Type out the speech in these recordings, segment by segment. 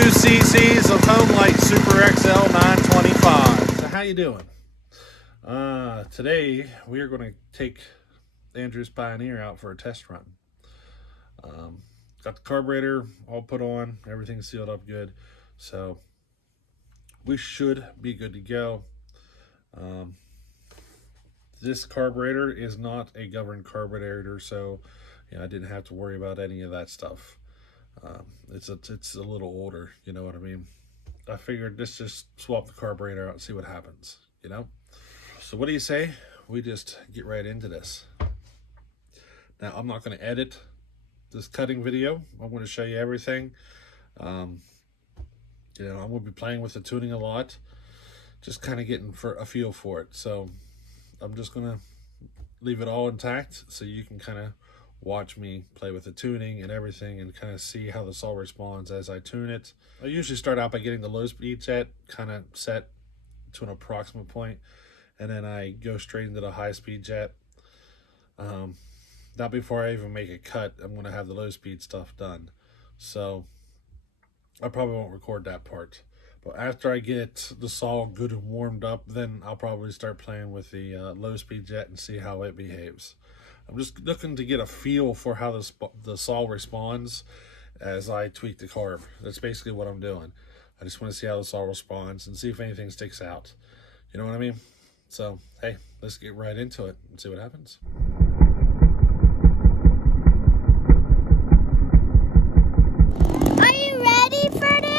cc's of Home Light Super XL 925. So how you doing? Today we are going to take Andrew's Pioneer out for a test run. Got the carburetor all put on, everything sealed up good, so we should be good to go. This carburetor is not a governed carburetor, so I didn't have to worry about any of that stuff. It's a little older, you know what I mean? I figured let's just swap the carburetor out and see what happens, So what do you say? We just get right into this. Now, I'm not going to edit this cutting video. I'm going to show you everything. I'm going to be playing with the tuning a lot, just kind of getting for a feel for it. So I'm just going to leave it all intact so you can kind of watch me play with the tuning and everything and kind of see how the saw responds as I tune it. I usually start out by getting the low speed jet kind of set to an approximate point, and then I go straight into the high speed jet. Not before I even make a cut, I'm going to have the low speed stuff done. So I probably won't record that part. But after I get the saw good and warmed up, then I'll probably start playing with the low speed jet and see how it behaves. I'm just looking to get a feel for how the saw responds as I tweak the carb. That's basically what I'm doing. I just want to see how the saw responds and see if anything sticks out. You know what I mean? So, hey, let's get right into it and see what happens. Are you ready for this?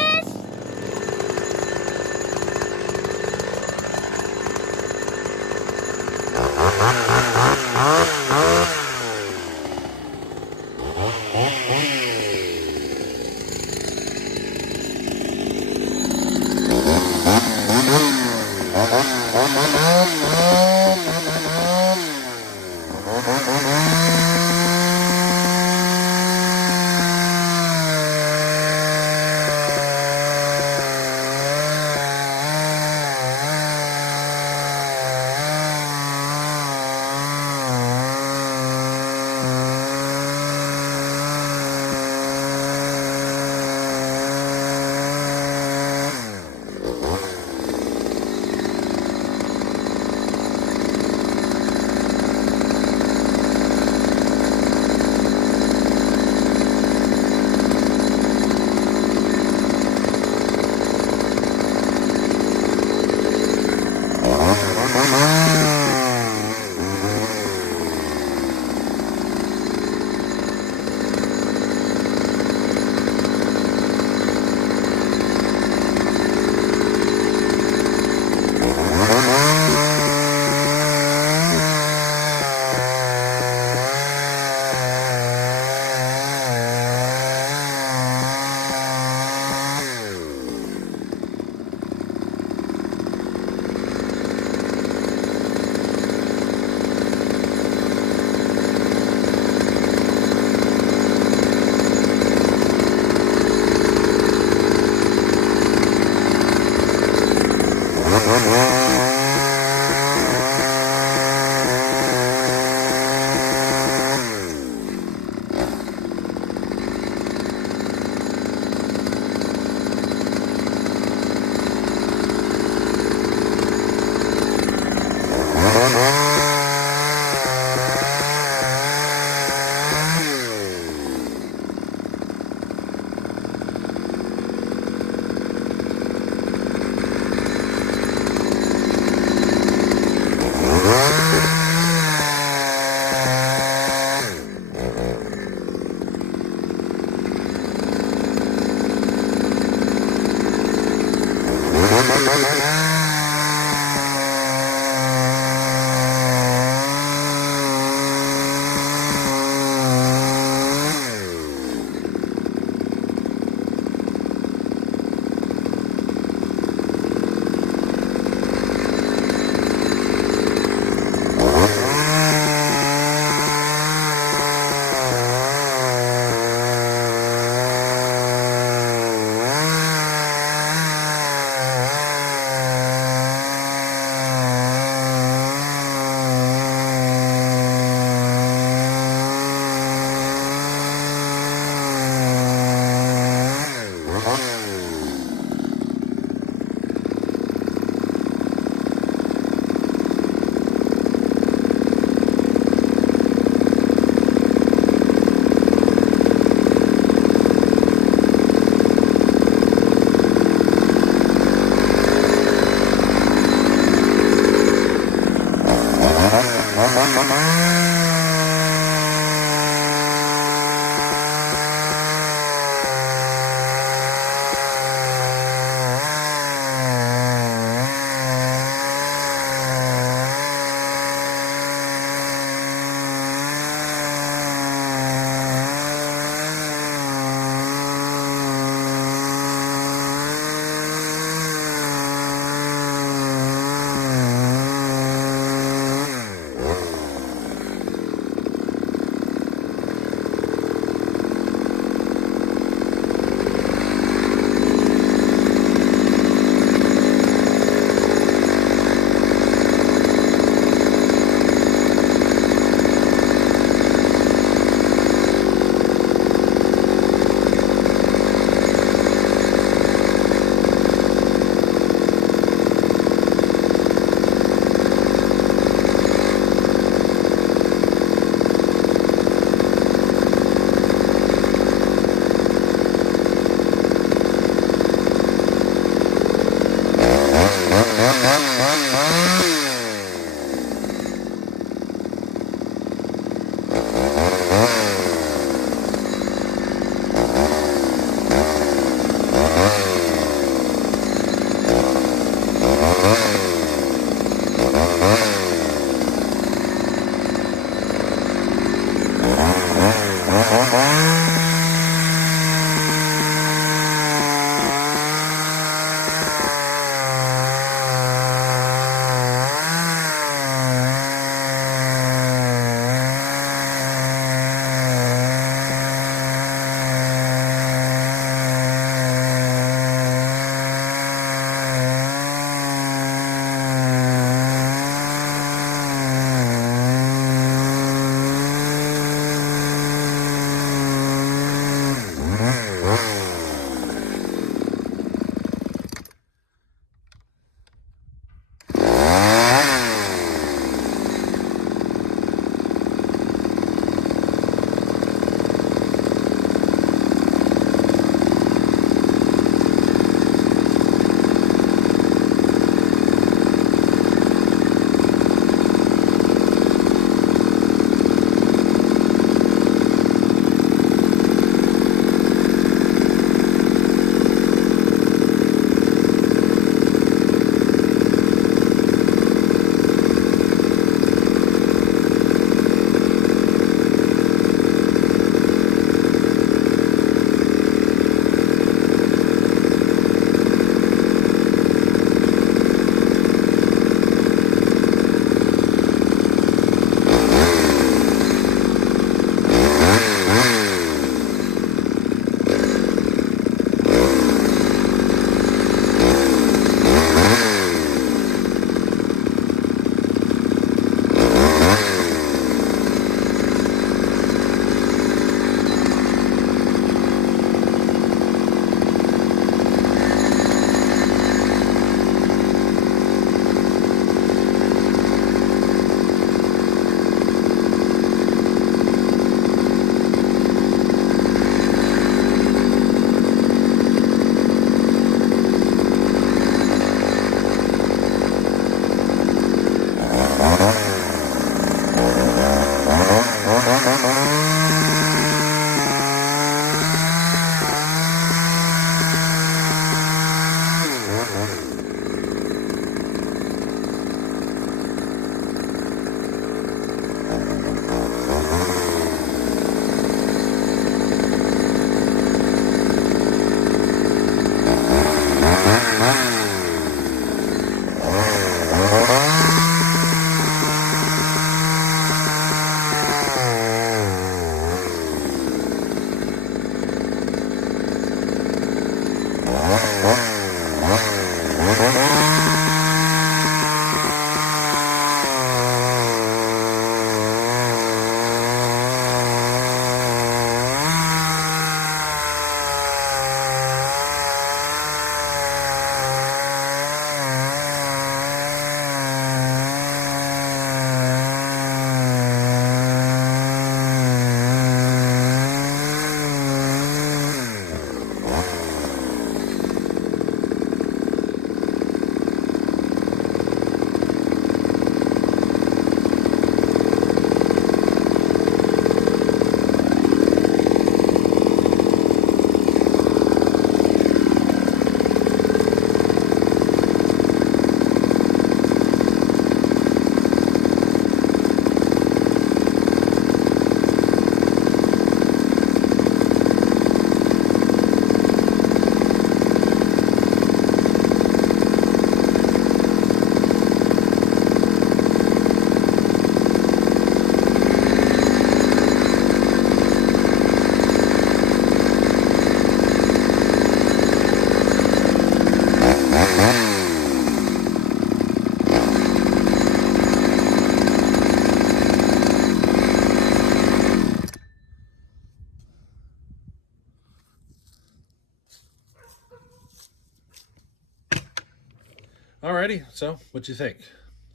Alrighty, so what you think?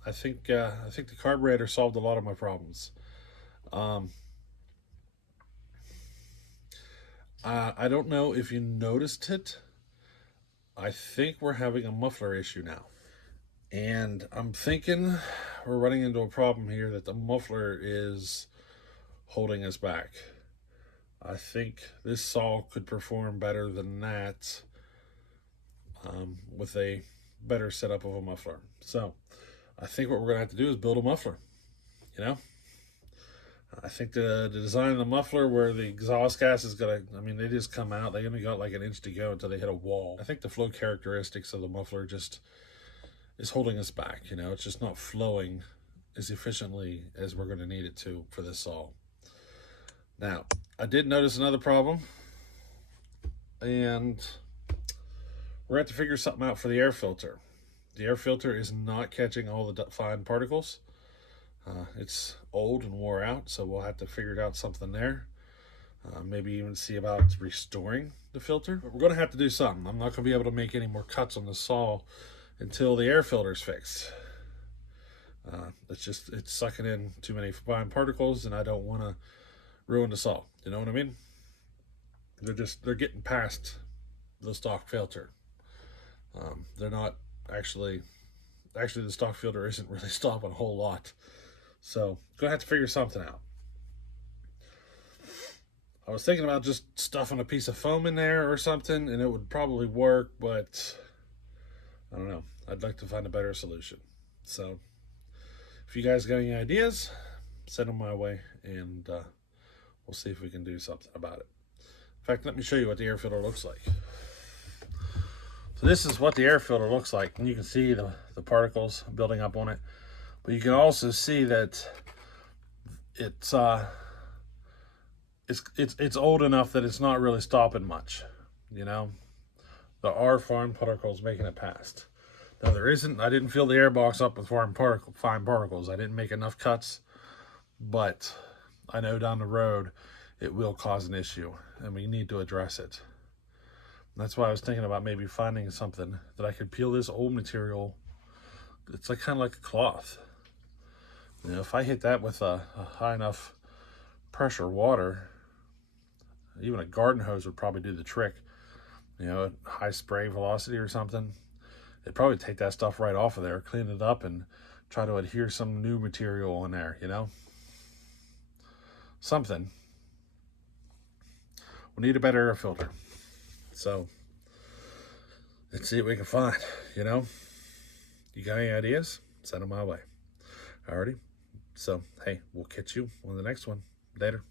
I think the carburetor solved a lot of my problems. Um, I don't know if you noticed it. I think we're having a muffler issue now. And I'm thinking we're running into a problem here that the muffler is holding us back. I think this saw could perform better than that with a better setup of a muffler. So I think what we're going to have to do is build a muffler. You know, I think the design of the muffler where the exhaust gas is going to, I mean, they just come out. They only got like an inch to go until they hit a wall. I think the flow characteristics of the muffler just is holding us back. You know, it's just not flowing as efficiently as we're going to need it to for this saw. Now, I did notice another problem, and we're going to have to figure something out for the air filter. The air filter is not catching all the fine particles. It's old and wore out, so we'll have to figure out something there. Maybe even see about restoring the filter. But we're going to have to do something. I'm not going to be able to make any more cuts on the saw until the air filter's fixed. It's sucking in too many fine particles, and I don't want to ruin the saw. You know what I mean? They're getting past the stock filter. They're not actually the stock filter isn't really stopping a whole lot. So gonna have to figure something out. I was thinking about just stuffing a piece of foam in there or something, and it would probably work, but I don't know. I'd like to find a better solution. So if you guys got any ideas, send them my way, and we'll see if we can do something about it. In fact, let me show you what the air filter looks like. So this is what the air filter looks like, and you can see the particles building up on it. But you can also see that it's old enough that it's not really stopping much. You know, there are fine particles making it past. Now there isn't. I didn't fill the air box up with fine particles. I didn't make enough cuts, but I know down the road it will cause an issue, and we need to address it. And that's why I was thinking about maybe finding something that I could peel this old material. It's like kind of like a cloth. You know, if I hit that with a high enough pressure water, even a garden hose would probably do the trick. You know, at high spray velocity or something, it'd probably take that stuff right off of there, clean it up, and try to adhere some new material in there, you know? Something. We need a better air filter. So, let's see what we can find, you know? You got any ideas? Send them my way. Alrighty. So, hey, we'll catch you on the next one. Later.